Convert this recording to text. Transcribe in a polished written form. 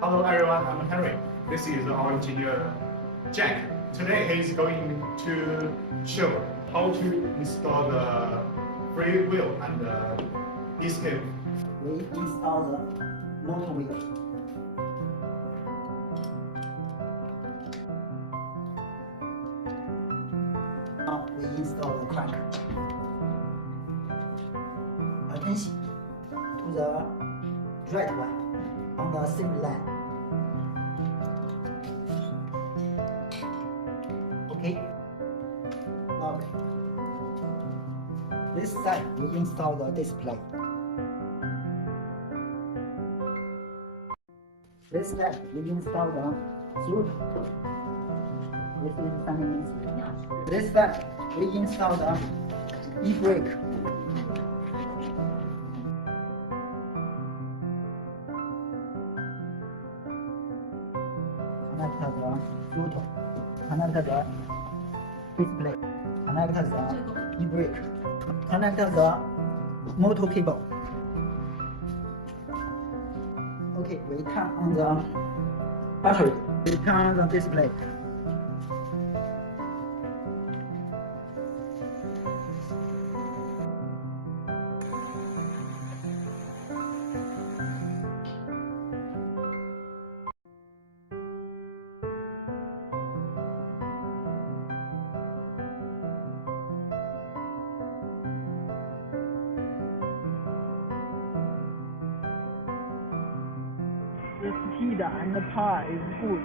Hello everyone, I'm Henry. This is our engineer Jack. Today he's going to show how to install the free wheel and the escape. We install the motor wheel. Now we install the crank. Attention to the right one on the same line. Okay. Now this side we install the display. This side we install the throttle. This side we install the e-brake. Connect the throttle. Connect the display. Connect the e-brake. Connect the motor cable. Okay, we turn on the battery. We turn on the display. The speed and the power is good.